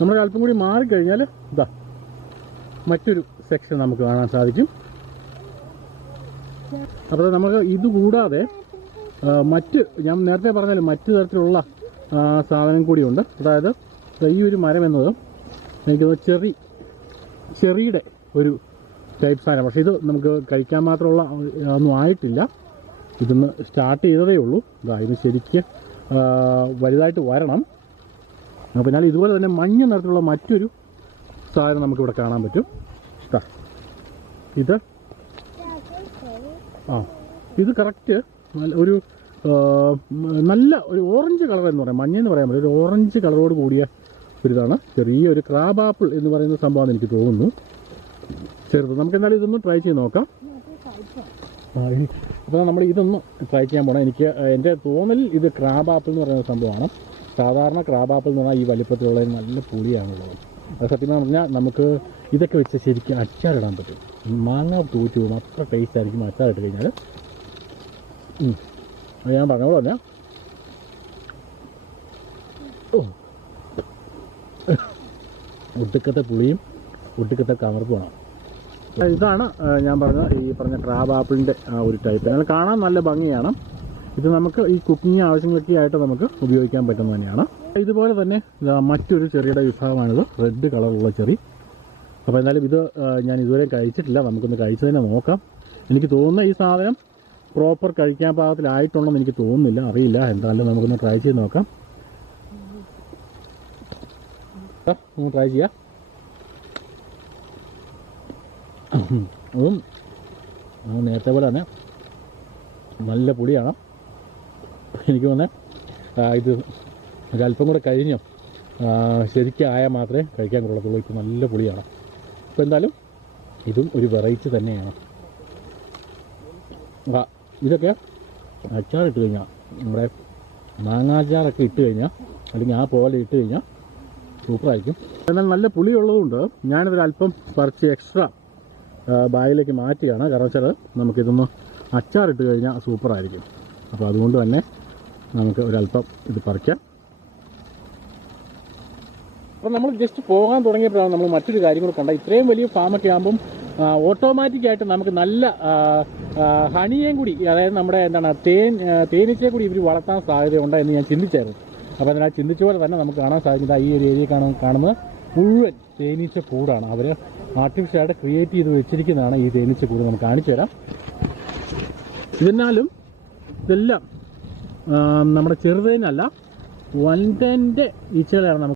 നമ്മൾ അല്പം കൂടി മാറിക്കഴിഞ്ഞാൽ ഇതാ മറ്റൊരു സെക്ഷൻ നമുക്ക് കാണാൻ സാധിക്കും. അപ്പോൾ നമുക്ക് ഇത് കൂടാതെ മറ്റ് ഞാൻ നേരത്തെ പറഞ്ഞാലും മറ്റു തരത്തിലുള്ള സാധനം കൂടിയുണ്ട്. അതായത് ഈ ഒരു മരം എന്നത് എനിക്ക് ചെറി ചെറിയുടെ ഒരു ടൈപ്പ് സാധനം. പക്ഷേ ഇത് നമുക്ക് കഴിക്കാൻ മാത്രമുള്ള ഒന്നും ആയിട്ടില്ല. ഇതൊന്ന് സ്റ്റാർട്ട് ചെയ്തതേ ഉള്ളൂ. ഇതാ ഇത് ശരിക്ക് വലുതായിട്ട് വരണം. എന്നാൽ ഇതുപോലെ തന്നെ മഞ്ഞ നിറത്തിലുള്ള മറ്റൊരു സാധനം നമുക്കിവിടെ കാണാൻ പറ്റും. ഇത്. ആ ഇത് കറക്റ്റ് ഒരു നല്ല ഒരു ഓറഞ്ച് കളർ എന്ന് പറയാം. മഞ്ഞ എന്ന് പറയാൻ പറ്റും ഒരു ഓറഞ്ച് കളറോട് കൂടിയ ഒരു ഇതാണ് ചെറിയൊരു ക്രാബ് ആപ്പിൾ എന്ന് പറയുന്ന സംഭവമാണ് എനിക്ക് തോന്നുന്നു. ചെറുത്. നമുക്ക് എന്തായാലും ഇതൊന്ന് ട്രൈ ചെയ്ത് നോക്കാം. അപ്പോൾ നമ്മൾ ഇതൊന്ന് ട്രൈ ചെയ്യാൻ പോകണം എനിക്ക് എന്റെ തോന്നൽ ഇത് ക്രാബ് ആപ്പിൾ എന്ന് പറയുന്ന സംഭവമാണ്. സാധാരണ ക്രാബ് ആപ്പിൾ എന്ന് പറഞ്ഞാൽ ഈ വലിപ്പത്തിലുള്ള നല്ല പുളിയാണുള്ളത്. അത് സത്യം പറഞ്ഞാൽ നമുക്ക് ഇതൊക്കെ വെച്ച് ശരിക്കും അച്ചാറിടാൻ പറ്റും. മാങ്ങ തൂറ്റ് പോകും അത്ര ടേസ്റ്റ് ആയിരിക്കും അച്ചാറിട്ട് കഴിഞ്ഞാൽ. അത് ഞാൻ പറഞ്ഞ പോലെ തന്നെ ഓ. ഒടുക്കത്തെ പുളിയും ഒടുക്കത്തെ കമർപ്പുമാണ് ഇതാണ് ഞാൻ പറഞ്ഞ ഈ പറഞ്ഞ ക്രാബ് ആപ്പിളിന്റെ ഒരു ടൈപ്പ് എന്നാൽ കാണാൻ നല്ല ഭംഗിയാണ്. ഇത് നമുക്ക് ഈ കുക്കിംഗ് ആവശ്യങ്ങളൊക്കെ ആയിട്ട് നമുക്ക് ഉപയോഗിക്കാൻ പറ്റുന്ന തന്നെയാണ്. ഇതുപോലെ തന്നെ മറ്റൊരു ചെറിയുടെ വിഭാഗമാണിത്. റെഡ് കളറുള്ള ചെറി. അപ്പോൾ എന്നാലും ഇത് ഞാൻ ഇതുവരെ കഴിച്ചിട്ടില്ല. നമുക്കൊന്ന് കഴിച്ചു തന്നെ നോക്കാം. എനിക്ക് തോന്നുന്ന ഈ സാധനം പ്രോപ്പർ കഴിക്കാൻ പാകത്തിലായിട്ടുണ്ടെന്ന് എനിക്ക് തോന്നുന്നില്ല. അറിയില്ല. എന്തായാലും നമുക്കൊന്ന് ട്രൈ ചെയ്ത് നോക്കാം. ഒന്ന് ട്രൈ ചെയ്യാം. അതും നേരത്തെ പോലെ തന്നെ നല്ല പൊടിയാണ്. എനിക്ക് തോന്നുന്നത് ഇത് ഒരല്പം കൂടെ കഴിഞ്ഞോ? ശരിക്കായാൽ മാത്രമേ കഴിക്കാൻ കൊള്ളത്തുള്ളൂ. ഇപ്പോൾ നല്ല പുളിയാണ്. അപ്പോൾ എന്തായാലും ഇതും ഒരു വെറൈറ്റി തന്നെയാണ്. ആ ഇതൊക്കെ അച്ചാറിട്ട് കഴിഞ്ഞാൽ നമ്മുടെ മാങ്ങാച്ചാറൊക്കെ ഇട്ട് കഴിഞ്ഞാൽ അല്ലെങ്കിൽ ആ പോലെ ഇട്ട് കഴിഞ്ഞാൽ സൂപ്പറായിരിക്കും. എന്നാൽ നല്ല പുളിയുള്ളതുകൊണ്ട് ഞാനിതൊരു അല്പം പറിച്ച് എക്സ്ട്രാ ബാഗിലേക്ക് മാറ്റിയാണ് കാരണം വെച്ചാൽ നമുക്കിതൊന്ന് അച്ചാറിട്ട് കഴിഞ്ഞാൽ സൂപ്പറായിരിക്കും. അപ്പോൾ അതുകൊണ്ട് തന്നെ നമുക്ക് ഒരല്പം ഇത് പറിക്കാം. അപ്പം നമ്മൾ ജസ്റ്റ് പോകാൻ തുടങ്ങിയപ്പോഴാണ് നമ്മൾ മറ്റൊരു കാര്യം കൂടെ കണ്ടത്. ഇത്രയും വലിയ ഫാമൊക്കെ ആകുമ്പം ഓട്ടോമാറ്റിക്കായിട്ട് നമുക്ക് നല്ല ഹണിയേയും കൂടി അതായത് നമ്മുടെ എന്താണ് തേൻ തേനീച്ചയെ കൂടി ഇവർ വളർത്താൻ സാധ്യതയുണ്ട് എന്ന് ഞാൻ ചിന്തിച്ചായിരുന്നു. അപ്പോൾ അതിനാ ചിന്തിച്ച പോലെ തന്നെ നമുക്ക് കാണാൻ സാധിക്കുന്നത് ഈ ഒരു ഏരിയ കാണാൻ കാണുന്നത് മുഴുവൻ തേനീച്ച കൂടാണ്. അവർ ആർട്ടിഫിഷ്യലായിട്ട് ക്രിയേറ്റ് ചെയ്ത് വെച്ചിരിക്കുന്നതാണ് ഈ തേനീച്ച കൂട്. നമുക്ക് കാണിച്ചു തരാം. ഇതെന്നാലും ഇതെല്ലാം നമ്മുടെ ചെറുതേനല്ല വൻതേന്റെ ഈച്ചകളെയാണ് നമുക്ക്